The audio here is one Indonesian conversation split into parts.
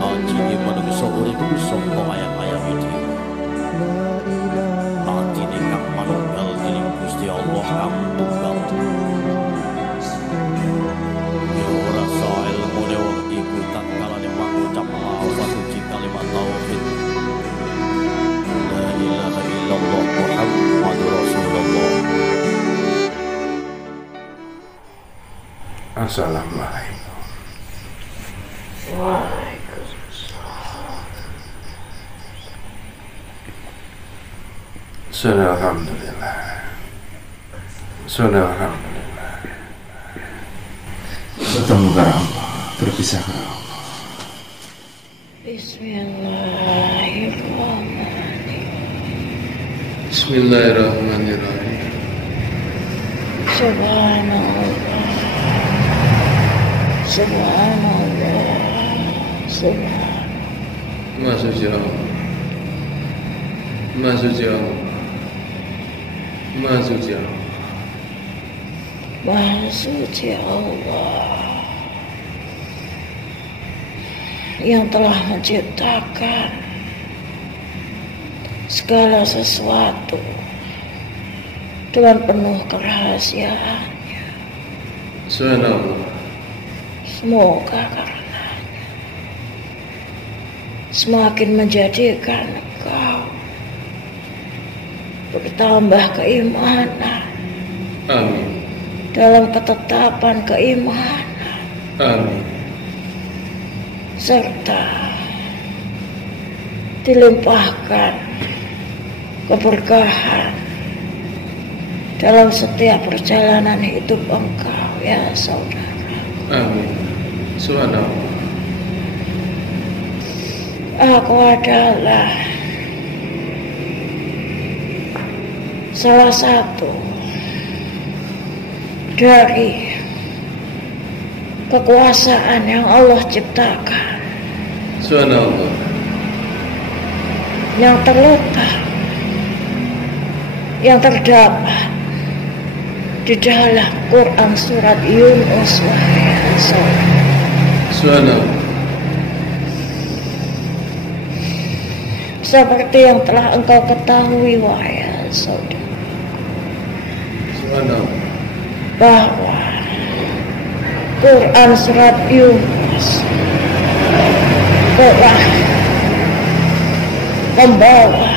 Aji manungsa urip saka ayam-ayam iki. Atine kang manunggal dening Gusti Allah kang tunggal. Ya ora sae ilmune wong iku tak kalane mangucap lafaz suci kalimat tauhid. La ilaha illallah Muhammadur Rasulullah. Assalamualaikum. Waalaikumsalam. Alhamdulillah. Alhamdulillah. Bertemu ke Allah, berpisah ke Allah. Bismillahirrahmanirrahim. Bismillahirrahmanirrahim. Subhanallah. Subhanallah. Subhanallah. Maha suci Allah. Maha suci Allah. Maha suci Allah. Maha suci Allah yang telah menciptakan segala sesuatu dengan penuh kerahasiaannya. Subhanallah. Semoga karenanya semakin menjadikan engkau bertambah keimanan. Amin. Dalam ketetapan keimanan. Amin. Serta dilimpahkan keberkahan dalam setiap perjalanan hidup engkau, ya saudara. Amin. Subhanallah. Aku adalah salah satu dari kekuasaan yang Allah ciptakan, Subhanallah. yang terletak, yang terdapat di dalam Quran surat Yunus, wahai saudara. Subhanallah. Seperti yang telah engkau ketahui, wahai saudara, Subhanallah. bahwa Quran surat Yunus telah membawa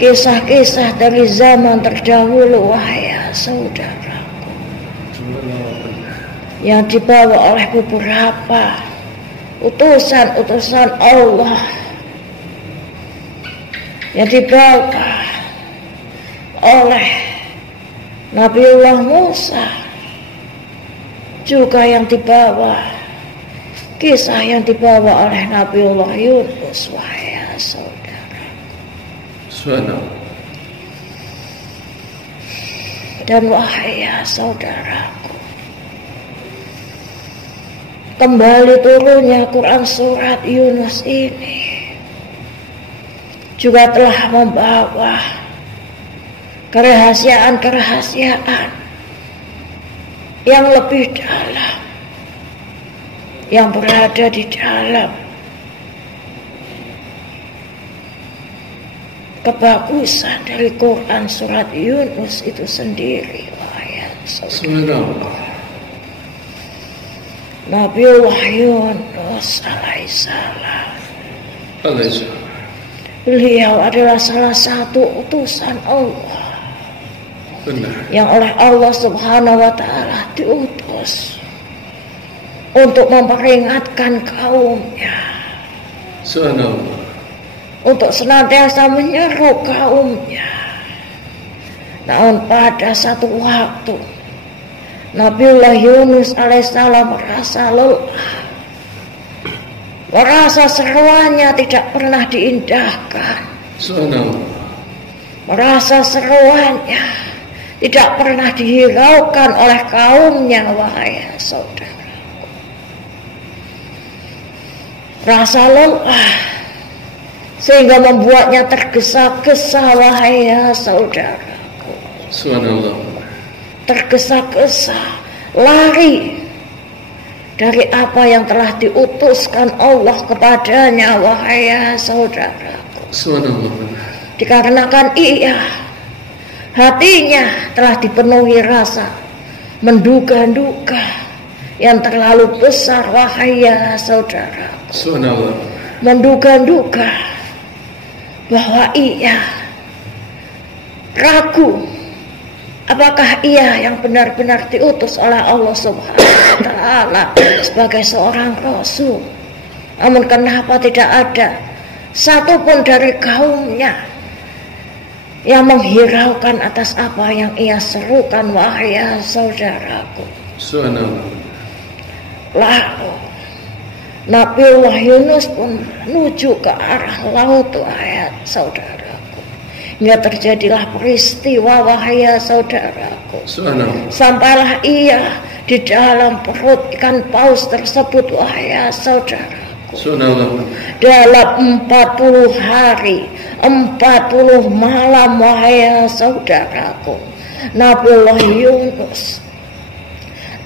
kisah-kisah dari zaman terdahulu, wahai saudaraku, yang dibawa oleh beberapa utusan-utusan Allah, yang dibawa oleh Nabiullah Musa, juga yang dibawa kisah yang dibawa oleh Nabiullah Yunus, wahai saudara. Subhanallah. Dan wahai saudaraku, kembali turunnya Quran surat Yunus ini juga telah membawa kerahasiaan-kerahasiaan yang lebih dalam, yang berada di dalam kebagusan dari Quran surat Yunus itu sendiri, wahai saudara. Subhanallah. Nabiullah Yunus alaihissalam, Alaihissalam. beliau adalah salah satu utusan Allah. Benar. Yang oleh Allah Subhanahu wa Ta'ala diutus untuk memperingatkan kaumnya, Subhanallah. untuk senantiasa menyeru kaumnya. Namun pada satu waktu Nabiullah Yunus alaihissalam merasa lelah, merasa seruannya tidak pernah diindahkan, Subhanallah. merasa seruannya tidak pernah dihiraukan oleh kaumnya, wahai saudara. Rasa lelah sehingga membuatnya tergesa-gesa, wahai saudara. Subhanallah. Tergesa-gesa lari dari apa yang telah diutuskan Allah kepadanya, wahai saudaraku. Subhanallah. Dikarenakan ia hatinya telah dipenuhi rasa menduga-duga yang terlalu besar, wahai saudaraku. Subhanallah. Menduga-duga bahwa ia ragu apakah ia yang benar-benar diutus oleh Allah Subhanahu wa Ta'ala sebagai seorang rasul. Namun kenapa tidak ada satupun dari kaumnya yang menghiraukan atas apa yang ia serukan, wahai saudaraku. Subhanallah. Lalu Nabiullah Yunus pun menuju ke arah laut, wahai saudaraku. Hingga terjadilah peristiwa, wahai saudaraku. Subhanallah. Sampailah ia di dalam perut ikan paus tersebut, wahai saudaraku. Subhanallah. Dalam 40 hari 40 malam, wahai saudaraku, Nabiullah Yunus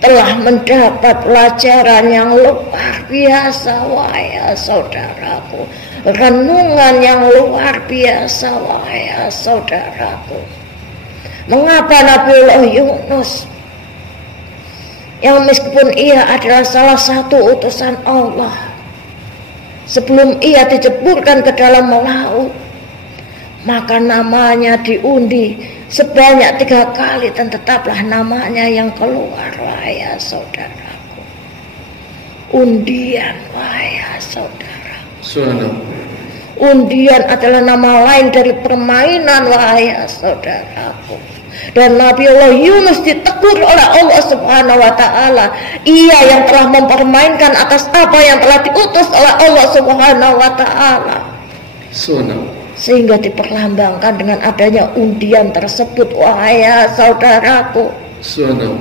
telah mendapat pelajaran yang luar biasa, wahai saudaraku. Renungan yang luar biasa, wahai saudaraku. Mengapa Nabiullah Yunus, yang meskipun ia adalah salah satu utusan Allah, sebelum ia diceburkan ke dalam laut, maka namanya diundi sebanyak 3 kali dan tetaplah namanya yang keluar, wahai saudaraku. Undian, wahai saudara. Subhanallah. Undian adalah nama lain dari permainan, wahai saudaraku. Dan Nabiullah Yunus ditegur oleh Allah Subhanahu wa Ta'ala. Ia yang telah mempermainkan atas apa yang telah diutus oleh Allah Subhanahu wa Ta'ala. Subhanallah. Sehingga diperlambangkan dengan adanya undian tersebut, wahai saudaraku. Subhanallah.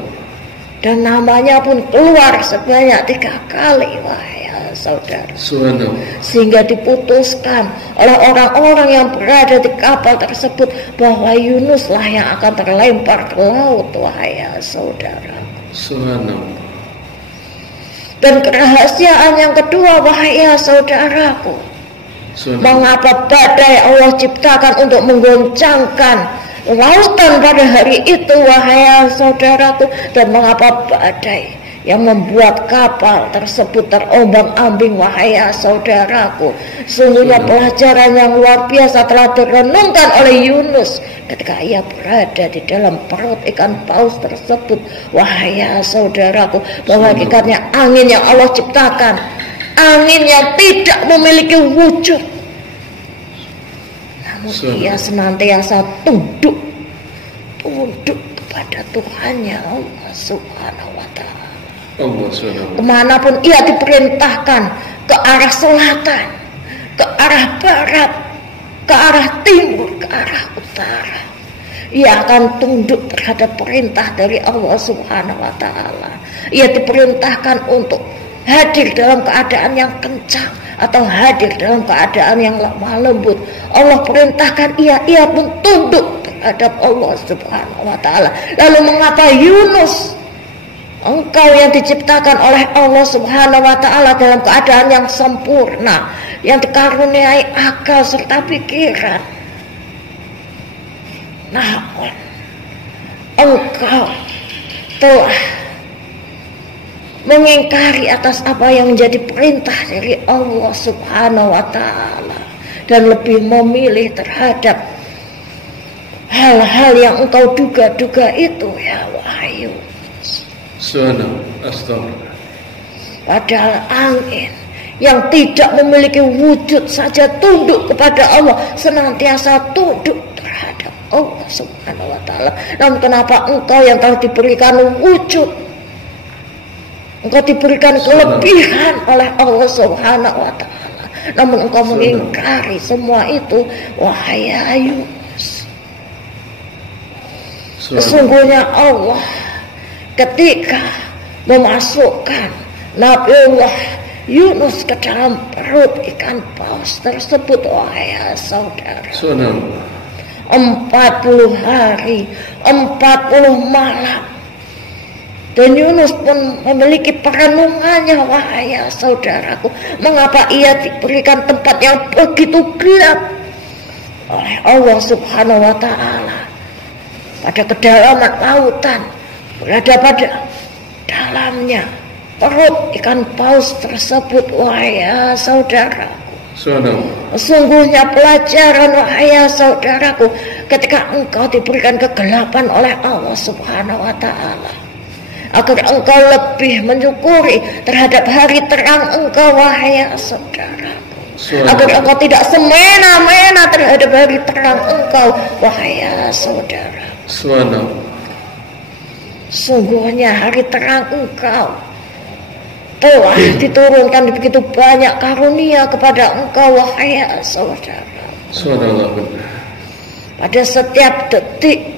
Dan namanya pun keluar sebanyak 3 kali, wahai saudara. Subhanallah. Sehingga diputuskan oleh orang-orang yang berada di kapal tersebut bahwa Yunuslah yang akan terlempar ke laut, wahai saudara. Subhanallah. Dan kerahasiaan yang kedua, wahai saudaraku, mengapa badai Allah ciptakan untuk menggoncangkan lautan pada hari itu, wahai saudaraku. Dan mengapa badai yang membuat kapal tersebut terombang-ambing, wahai saudaraku. Sungguhnya pelajaran yang luar biasa telah direnungkan oleh Yunus ketika ia berada di dalam perut ikan paus tersebut, wahai saudaraku. Bahwa hakikatnya angin yang Allah ciptakan, angin yang tidak memiliki wujud, namun ia senantiasa tunduk kepada Tuhannya, Allah Subhanahu wa Ta'ala. Kemanapun ia diperintahkan, ke arah selatan, ke arah barat, ke arah timur, ke arah utara, ia akan tunduk terhadap perintah dari Allah Subhanahu wa Ta'ala. Ia diperintahkan untuk hadir dalam keadaan yang kencang atau hadir dalam keadaan yang lemah lembut. Allah perintahkan ia pun tunduk terhadap Allah Subhanahu wa Ta'ala. Lalu mengapa Yunus, engkau yang diciptakan oleh Allah Subhanahu wa Ta'ala dalam keadaan yang sempurna, yang dikaruniai akal serta pikiran, namun engkau telah mengingkari atas apa yang menjadi perintah dari Allah Subhanahu wa Ta'ala dan lebih memilih terhadap hal-hal yang engkau duga-duga itu, ya wahai Yunus. Astagfirullah. Padahal angin yang tidak memiliki wujud saja tunduk kepada Allah, senantiasa tunduk terhadap Allah Subhanahu wa Ta'ala. Namun kenapa engkau yang telah diberikan wujud, engkau diberikan kelebihan oleh Allah Subhanahu wa Ta'ala, namun engkau mengingkari semua itu, wahai Yunus. Sesungguhnya Allah ketika memasukkan Nabiullah Yunus ke dalam perut ikan paus tersebut, wahai saudara, 40 hari 40 malam Dan Yunus pun memiliki perenungannya, wahai saudaraku. Mengapa ia diberikan tempat yang begitu gelap oleh Allah Subhanahu wa ta'ala, pada kedalaman lautan, berada pada dalamnya perut ikan paus tersebut, wahai saudaraku. Sesungguhnya pelajaran, wahai saudaraku, ketika engkau diberikan kegelapan oleh Allah Subhanahu wa ta'ala, agar engkau lebih mensyukuri terhadap hari terang engkau, wahai saudaraku. Agar engkau tidak semena-mena terhadap hari terang engkau, wahai saudara. Sungguhnya hari terang engkau telah diturunkan begitu banyak karunia kepada engkau, wahai saudara. Pada setiap detik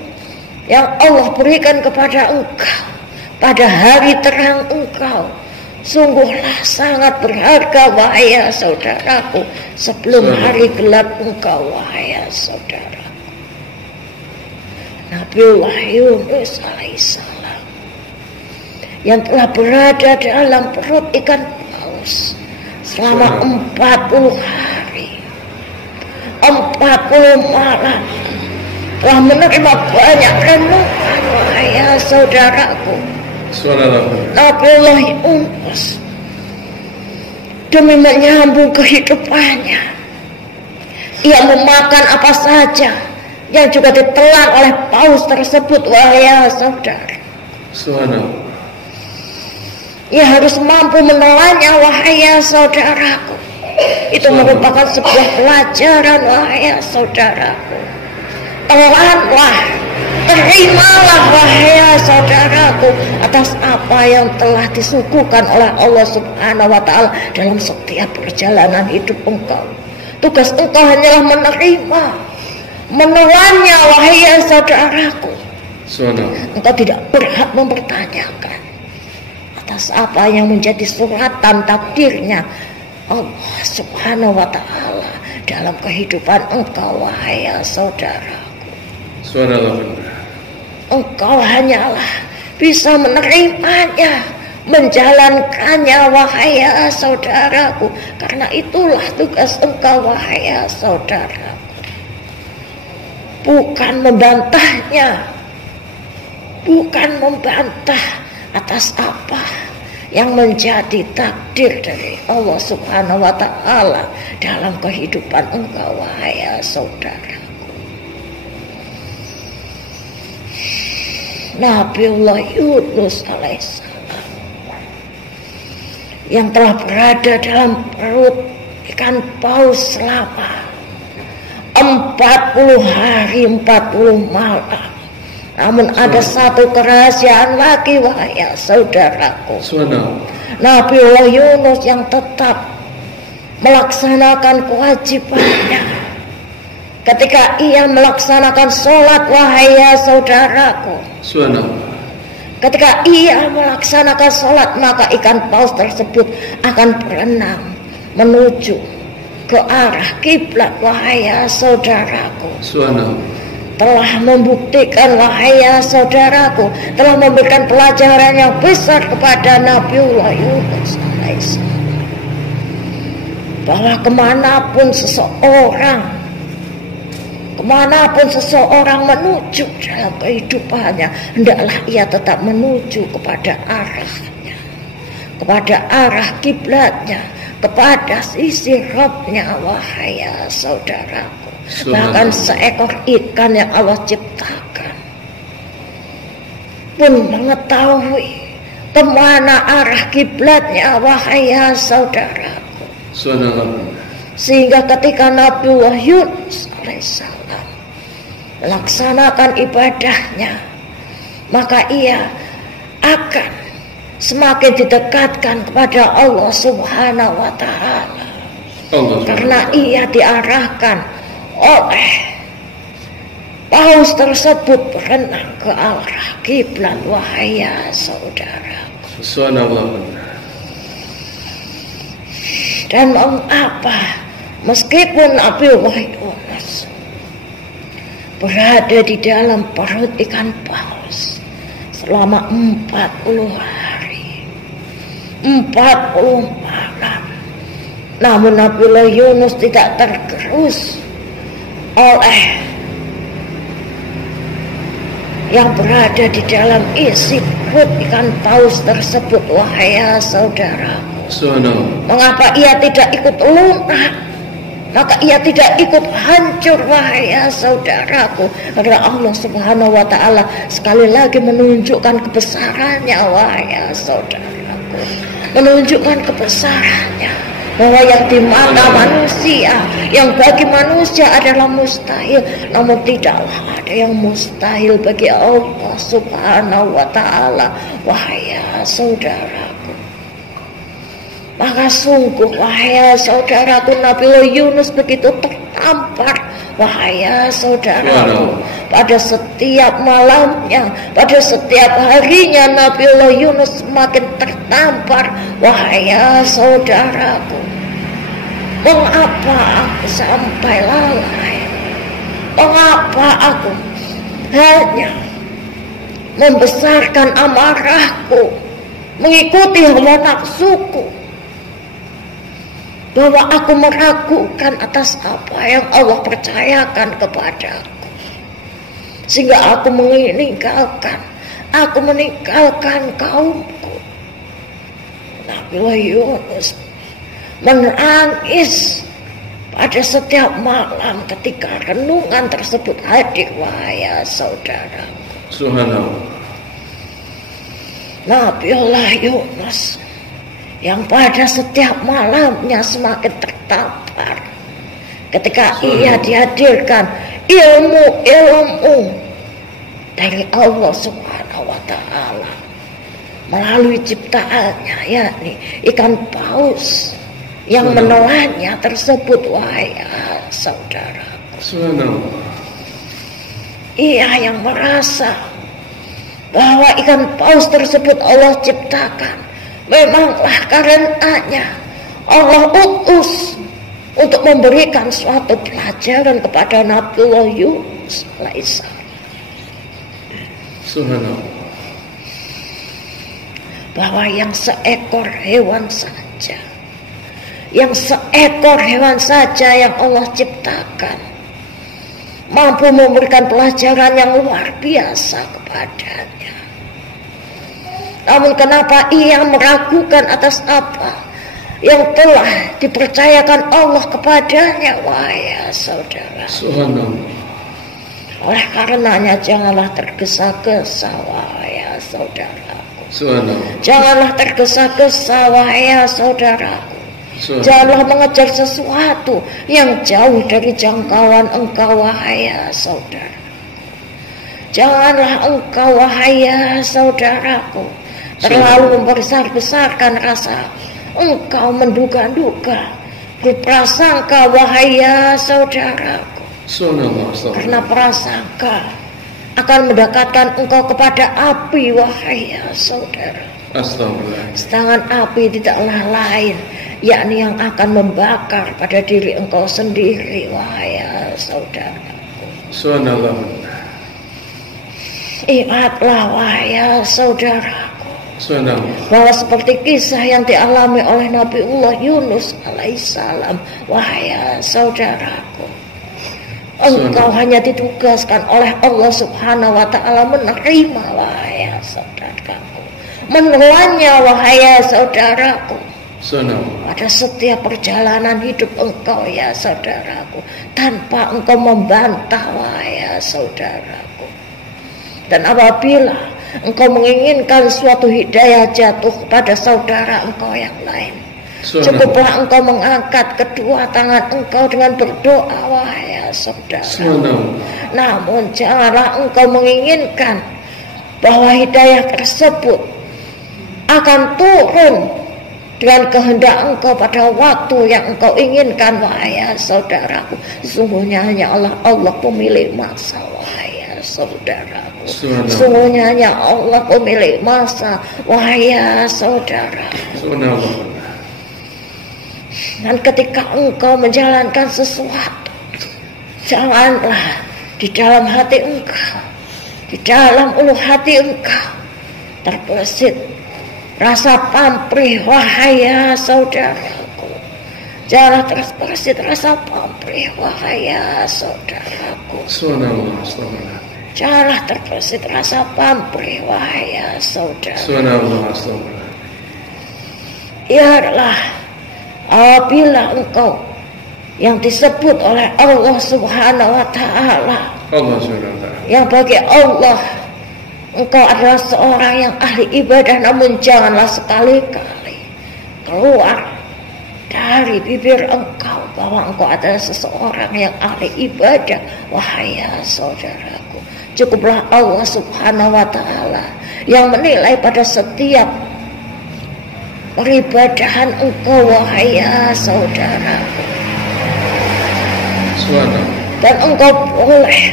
yang Allah berikan kepada engkau pada hari terang engkau, sungguhlah sangat berharga, wahai saudaraku, sebelum hari gelap engkau, wahai saudara. Nabiullah Yunus alaihissalam yang telah berada dalam perut ikan paus selama 40 hari 40 malam, telah menerima banyak renungan, wahai saudaraku. Nabiullah Yunus demi menyambung kehidupannya, ia memakan apa saja yang juga ditelan oleh paus tersebut, wahai saudara. Ia harus mampu menelannya, wahai saudaraku. Itu merupakan sebuah pelajaran, wahai saudaraku. Telanlah, terimalah, wahai saudaraku, atas apa yang telah disuguhkan oleh Allah Subhanahu wa ta'ala dalam setiap perjalanan hidup engkau. Tugas engkau hanyalah menerima, menelannya, wahai saudaraku. Engkau tidak berhak mempertanyakan atas apa yang menjadi suratan takdirnya Allah Subhanahu wa ta'ala dalam kehidupan engkau, wahai saudaraku. Engkau hanyalah bisa menerimanya, menjalankannya, wahai saudaraku. Karena itulah tugas engkau, wahai saudaraku. Bukan membantahnya, bukan membantah atas apa yang menjadi takdir dari Allah Subhanahu wa ta'ala dalam kehidupan engkau, wahai saudara. Nabiullah Yunus alaihissalam yang telah berada dalam perut ikan paus selama 40 hari 40 malam. Namun ada satu kerahasiaan lagi, wahai saudaraku. Nabiullah Yunus yang tetap melaksanakan kewajibannya ketika ia melaksanakan sholat, wahai saudaraku. Ketika ia melaksanakan sholat, maka ikan paus tersebut akan berenang menuju ke arah kiblat, wahai saudaraku. Telah membuktikan, wahai saudaraku, telah memberikan pelajaran yang besar kepada Nabiullah Yunus alaihissalam, bahwa kemanapun seseorang menuju dalam kehidupannya, hendaklah ia tetap menuju kepada arahnya, kepada arah kiblatnya, kepada sisi Rabbnya, wahai saudaraku. Bahkan seekor ikan yang Allah ciptakan pun mengetahui kemana arah kiblatnya, wahai saudaraku. Sehingga ketika Nabiullah Yunus alaihissalam melaksanakan ibadahnya, maka ia akan semakin didekatkan kepada Allah Subhanahu wa ta'ala, karena ia diarahkan oleh paus tersebut berenang ke arah kiblat, wahai saudara. Dan mengapa meskipun Nabiullah Yunus berada di dalam perut ikan paus selama 40 hari, 40 malam. Namun Nabiullah Yunus tidak tergerus oleh yang berada di dalam isi perut ikan paus tersebut. Wahai saudaraku, mengapa ia tidak ikut lunak? Maka ia tidak ikut hancur. Wahai saudaraku, karena Allah Subhanahu wa ta'ala sekali lagi menunjukkan kebesarannya. Wahai saudaraku, menunjukkan kebesarannya, bahwa yang di mata manusia, yang bagi manusia adalah mustahil, namun tidaklah ada yang mustahil bagi Allah Subhanahu wa ta'ala. Wahai saudaraku, maka sungguh wahai saudaraku, Nabiullah Yunus begitu tertampar. Wahai saudaraku, pada setiap malamnya, pada setiap harinya Nabiullah Yunus semakin tertampar. Wahai saudaraku, mengapa aku sampai lalai? Mengapa aku hanya membesarkan amarahku, mengikuti hawa nafsuku, bahwa aku meragukan atas apa yang Allah percayakan kepadaku, sehingga aku meninggalkan kaumku. Nabiullah Yunus menangis pada setiap malam ketika renungan tersebut hadir. Wahai saudara, Subhanallah, Nabiullah Yunus yang pada setiap malamnya semakin tertampar ketika ia dihadirkan ilmu dari Allah Subhanahu wa ta'ala melalui ciptaannya, yakni ikan paus yang menelannya tersebut. Wahai saudara, ia yang merasa bahwa ikan paus tersebut Allah ciptakan, memanglah karenanya Allah utus untuk memberikan suatu pelajaran kepada Nabiullah Yunus alaihissalam. Subhanallah, bahwa yang seekor hewan saja yang Allah ciptakan mampu memberikan pelajaran yang luar biasa kepadanya. Namun kenapa ia meragukan atas apa yang telah dipercayakan Allah kepadanya? Wahai saudara, oleh karenanya janganlah tergesa-gesa. Wahai saudaraku, janganlah tergesa-gesa. Wahai saudaraku, janganlah mengejar sesuatu yang jauh dari jangkauan engkau. Wahai saudara, janganlah engkau wahai saudaraku terlalu membesar-besarkan rasa engkau, menduga-duga, berprasangka. Wahai saudaraku, karena prasangka akan mendekatkan engkau kepada api. Wahai saudara, sedangkan api tidaklah lain, yakni yang akan membakar pada diri engkau sendiri. Wahai saudaraku, ingatlah wahai saudaraku, bahwa seperti kisah yang dialami oleh Nabiullah Yunus alaihissalam. Wahai saudaraku, engkau hanya ditugaskan oleh Allah Subhanahu wa ta'ala menerima. Wahai saudaraku, menelannya. Wahai saudaraku, pada setiap perjalanan hidup engkau ya saudaraku, tanpa engkau membantah. Wahai saudaraku, dan apabila engkau menginginkan suatu hidayah jatuh kepada saudara engkau yang lain, cukuplah engkau mengangkat kedua tangan engkau dengan berdoa. Wahai saudara, namun janganlah engkau menginginkan bahwa hidayah tersebut akan turun dengan kehendak engkau pada waktu yang engkau inginkan. Wahai saudaraku, sesungguhnya hanya Allah pemilik masa. Wahai saudaraku, sesungguhnya hanya Allah pemilik masa. Wahai saudara, dan ketika engkau menjalankan sesuatu, janganlah di dalam hati engkau, di dalam ulu hati engkau terbesit rasa pamrih wahai saudaraku. Janganlah terbesit rasa pamrih wahai saudaraku. Janganlah terbesit rasa pamrih wahai saudaraku. Biarlah apabila engkau yang disebut oleh Allah Subhanahu wa Ta'ala, yang bagi Allah engkau adalah seorang yang ahli ibadah, namun janganlah sekali-kali keluar dari bibir engkau bahwa engkau adalah seseorang yang ahli ibadah wahai saudaraku. Cukuplah Allah Subhanahu wa Ta'ala yang menilai pada setiap peribadahan engkau wahai saudaraku. Dan engkau boleh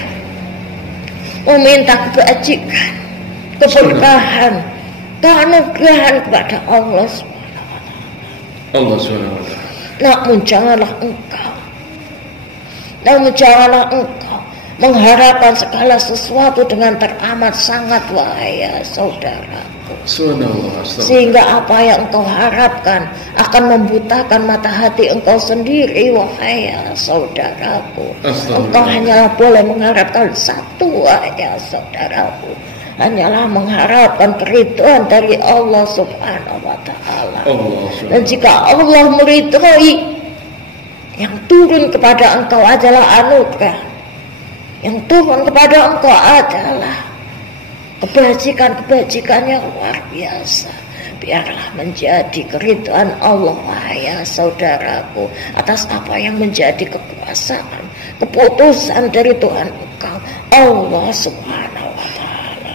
meminta kebajikan, keberkahan, keanugeraan kepada Allah SWT. Namun janganlah engkau mengharapkan segala sesuatu dengan teramat sangat wahai saudaraku. Sehingga apa yang engkau harapkan akan membutakan mata hati engkau sendiri wahai saudaraku. Engkau hanyalah boleh mengharapkan satu wahai saudaraku, hanyalah mengharapkan keridhaan dari Allah Subhanahu wa Ta'ala. Dan jika Allah meridhai, yang turun kepada engkau adalah anugerah, yang turun kepada engkau adalah kebajikan-kebajikan yang luar biasa. Biarlah menjadi keridhaan Allah wahai saudaraku atas apa yang menjadi kekuasaan, keputusan dari Tuhan engkau Allah Subhanahu wa Ta'ala.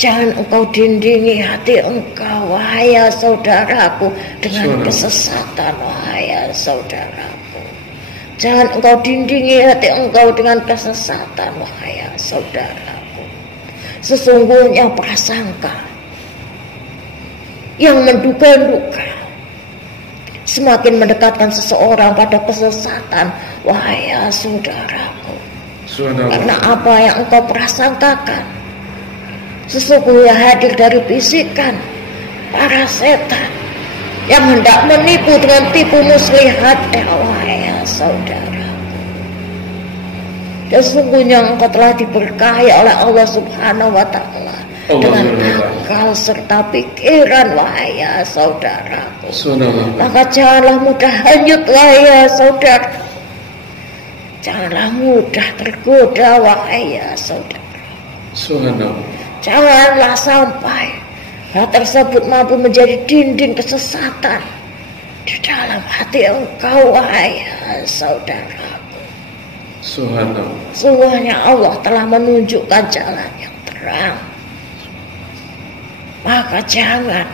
Jangan engkau dindingi hati engkau wahai saudaraku dengan kesesatan wahai saudaraku. Jangan engkau dindingi hati engkau dengan kesesatan wahai saudaraku. Sesungguhnya prasangka yang menduga-duga semakin mendekatkan seseorang pada kesesatan wahai saudaraku. Karena apa yang engkau prasangkakan sesungguhnya hadir dari bisikan para setan yang hendak menipu dengan tipu muslihat wahai saudara. Dan sesungguhnya engkau telah diberkahi oleh Allah Subhanahu wa Ta'ala dengan akal serta pikiran wahai saudaraku. Maka janganlah mudah hanyut wahai saudara. Janganlah mudah tergoda wahai saudara. Janganlah sampai hal tersebut mampu menjadi dinding kesesatan di dalam hati engkau wahai saudaraku. Sungguhnya Allah telah menunjukkan jalan yang terang. Maka janganlah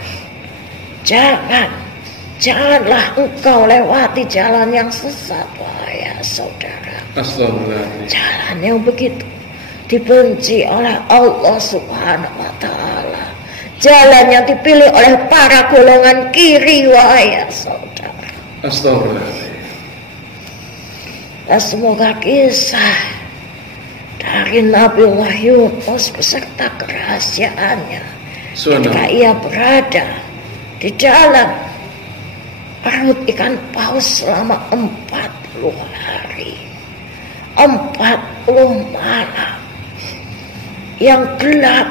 engkau lewati jalan yang sesat wahai saudara. Jalan yang begitu dibenci oleh Allah Subhanahu wa Ta'ala. Jalan yang dipilih oleh para golongan kiri wahai saudara. Dan semoga kisah dari Nabiullah Yunus beserta kerahasiaannya ketika ia berada di dalam perut ikan paus selama 40 hari 40 malam yang gelap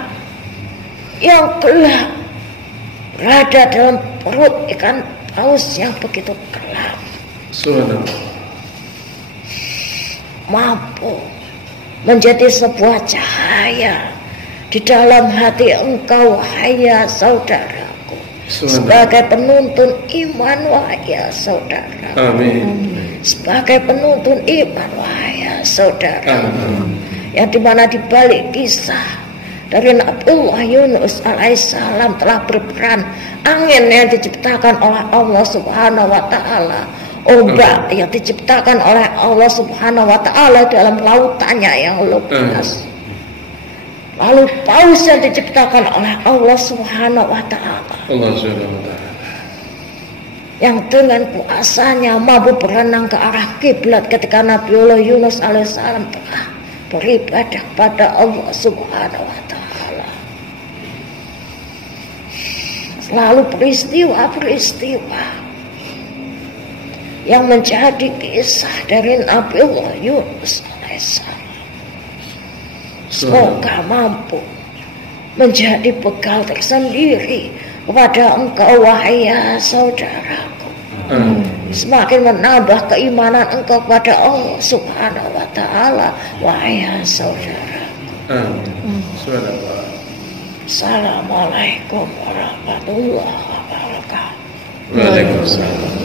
berada dalam perut ikan paus yang begitu gelap, mampu menjadi sebuah cahaya di dalam hati engkau wahai saudaraku, sebagai penuntun iman wahai saudara. Amin. Sebagai penuntun iman wahai saudara, yang dimana di balik kisah dari Nabiullah Yunus alaihissalam telah berperan angin yang diciptakan oleh Allah Subhanahu wa Ta'ala, ombak yang diciptakan oleh Allah Subhanahu wa Ta'ala dalam lautannya yang luas, lalu paus yang diciptakan oleh Allah Subhanahu wa Ta'ala yang dengan kuasanya mampu berenang ke arah kiblat ketika Nabiullah Yunus alaihissalam telah beribadah pada Allah Subhanahu wa Ta'ala. Selalu peristiwa-peristiwa yang menjadi kisah dari Nabi Allah Yunus alaihissalam semoga mampu menjadi bekal tersendiri kepada engkau wahai saudaraku. Semakin menambah keimanan engkau kepada Allah Subhanahu wa Ta'ala wahai saudaraku. Assalamualaikum warahmatullahi wabarakatuh. Waalaikumsalam.